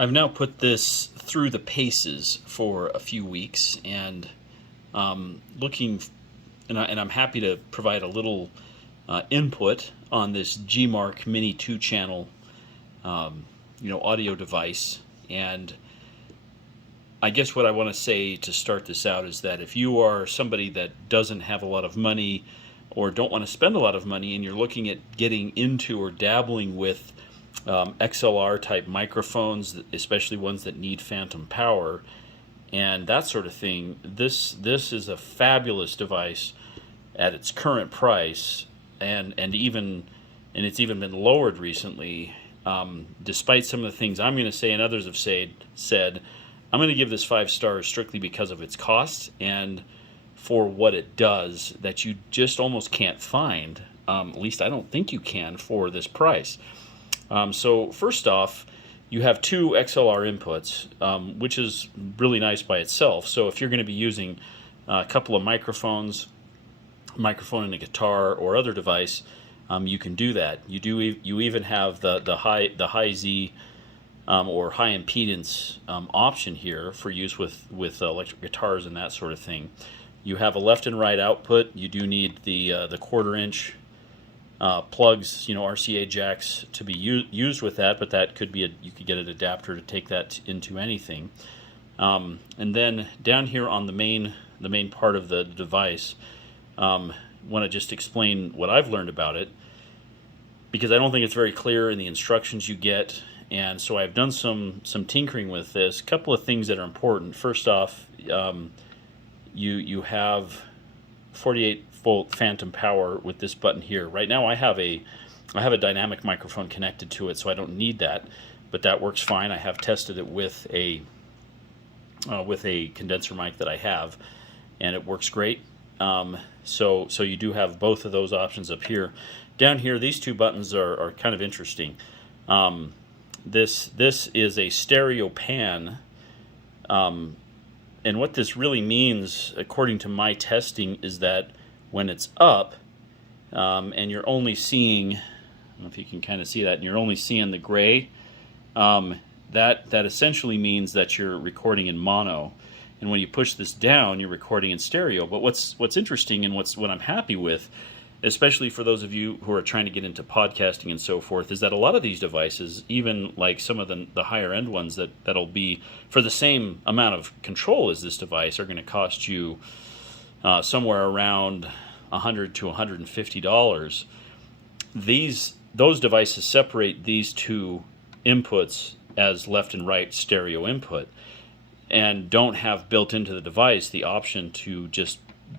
I've now put this through the paces for a few weeks, and looking, and I'm happy to provide a little input on this Gmark Mini 2-channel, audio device. And I guess what I want to say to start this out is that if you are somebody that doesn't have a lot of money or don't want to spend a lot of money, and you're looking at getting into or dabbling with XLR type microphones, especially ones that need phantom power and that sort of thing, this is a fabulous device at its current price, and it's even been lowered recently. Despite some of the things I'm going to say and others have said, I'm going to give this 5 stars strictly because of its cost and for what it does that you just almost can't find. At least I don't think you can for this price. So first off, you have 2 XLR inputs, which is really nice by itself. So if you're going to be using a couple of microphones, a microphone and a guitar or other device, you can do that. You even have the high Z or high impedance option here for use with electric guitars and that sort of thing. You have a left and right output. You do need the 1/4 inch plugs, RCA jacks to be used with that, but that could be you could get an adapter to take that into anything. And then down here on the main part of the device, want to just explain what I've learned about it, because I don't think it's very clear in the instructions you get. And so I've done some tinkering with this. A couple of things that are important. First off, you have 48-volt phantom power with this button here. Right now I have a dynamic microphone connected to it, so I don't need that, but that works fine. I have tested it with a condenser mic that I have, and it works great. So you do have both of those options up here. Down here, these 2 buttons are kind of interesting. This is a stereo pan, and what this really means, according to my testing, is that when it's up, and you're only seeing, I don't know if you can kind of see that, and you're only seeing the gray, that essentially means that you're recording in mono. And when you push this down, you're recording in stereo. But what's interesting and what I'm happy with, especially for those of you who are trying to get into podcasting and so forth, is that a lot of these devices, even like some of the higher end ones that'll be for the same amount of control as this device, are going to cost you somewhere around $100 to $150. Those devices separate these 2 inputs as left and right stereo input, and don't have built into the device the option to just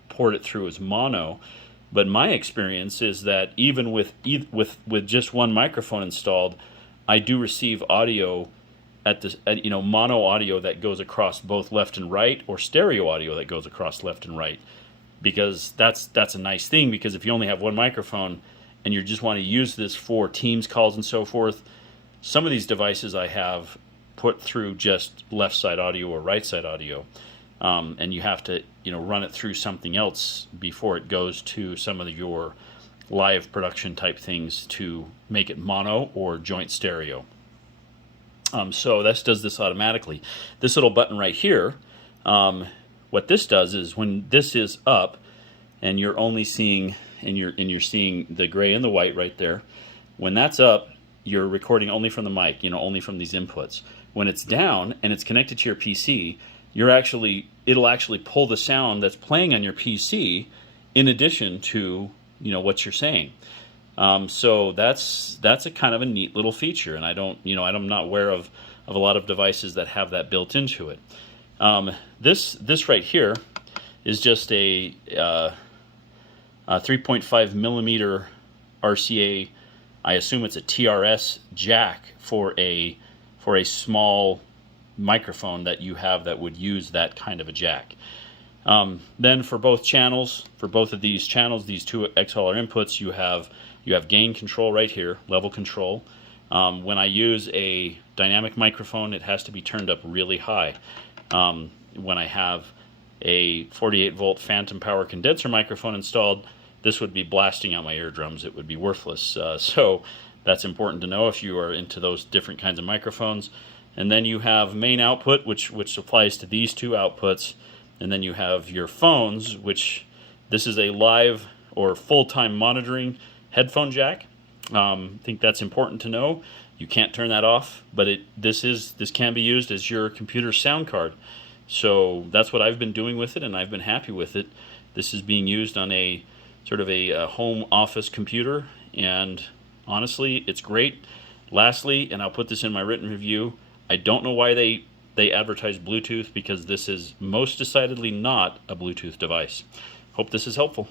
port it through as mono. But my experience is that even with just one microphone installed, I do receive audio mono audio that goes across both left and right, or stereo audio that goes across left and right. Because that's a nice thing, because if you only have one microphone and you just want to use this for Teams calls and so forth, some of these devices I have put through just left side audio or right side audio. And you have to run it through something else before it goes to some of your live production type things to make it mono or joint stereo. So this does this automatically. This little button right here, what this does is when this is up and you're only seeing and you're seeing the gray and the white right there, when that's up, you're recording only from the mic, only from these inputs. When it's down and it's connected to your PC, it'll actually pull the sound that's playing on your PC in addition to what you're saying. So that's a kind of a neat little feature, and I'm not aware of a lot of devices that have that built into it. This right here is just a 3.5 millimeter RCA. I assume it's a TRS jack for a small microphone that you have that would use that kind of a jack. Then for both of these channels, these 2 XLR inputs, you have gain control right here, level control. When I use a dynamic microphone, it has to be turned up really high. When I have a 48-volt phantom power condenser microphone installed, this would be blasting out my eardrums. It would be worthless. So that's important to know if you are into those different kinds of microphones. And then you have main output, which applies to these two outputs. And then you have your phones, which this is a live or full-time monitoring headphone jack. I think that's important to know. You can't turn that off, but this can be used as your computer sound card. So that's what I've been doing with it, and I've been happy with it. This is being used on a sort of a home office computer, and honestly, it's great. Lastly, and I'll put this in my written review, I don't know why they advertise Bluetooth, because this is most decidedly not a Bluetooth device. Hope this is helpful.